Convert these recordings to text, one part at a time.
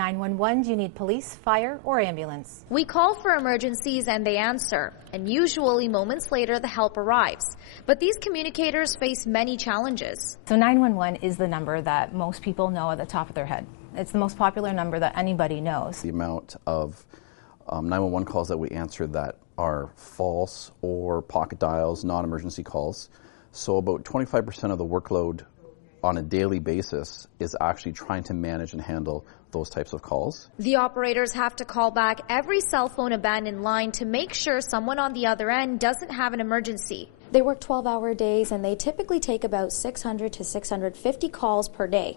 911, do you need police, fire, or ambulance? We call for emergencies and they answer, and usually moments later the help arrives. But these communicators face many challenges. So 911 is the number that most people know at the top of their head. It's the most popular number that anybody knows. The amount of 911 calls that we answer that are false or pocket dials, non-emergency calls. So about 25% of the workload on a daily basis is actually trying to manage and handle those types of calls. The operators have to call back every cell phone abandoned line to make sure someone on the other end doesn't have an emergency. They work 12-hour days and they typically take about 600 to 650 calls per day.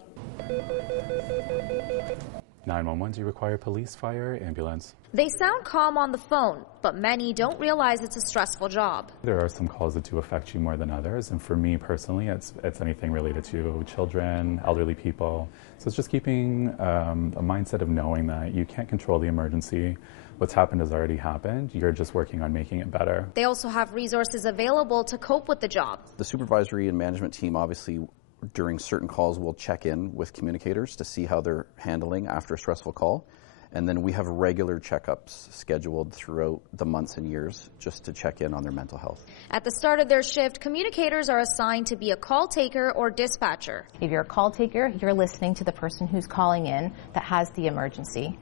911, do you require police, fire, ambulance? They sound calm on the phone, but many don't realize it's a stressful job. There are some calls that do affect you more than others, and for me personally, it's anything related to children, elderly people. So it's just keeping a mindset of knowing that you can't control the emergency. What's happened has already happened. You're just working on making it better. They also have resources available to cope with the job. The supervisory and management team obviously during certain calls will check in with communicators to see how they're handling after a stressful call. And then we have regular checkups scheduled throughout the months and years just to check in on their mental health. At the start of their shift, communicators are assigned to be a call taker or dispatcher. If you're a call taker, you're listening to the person who's calling in that has the emergency.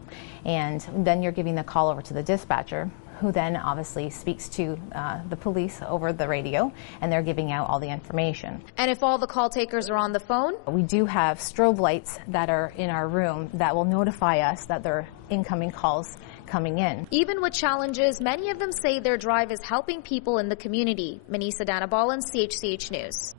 And then you're giving the call over to the dispatcher, who then obviously speaks to the police over the radio, and they're giving out all the information. And if all the call takers are on the phone? We do have strobe lights that are in our room that will notify us that there are incoming calls coming in. Even with challenges, many of them say their drive is helping people in the community. Manesa Dhanabalan, CHCH News.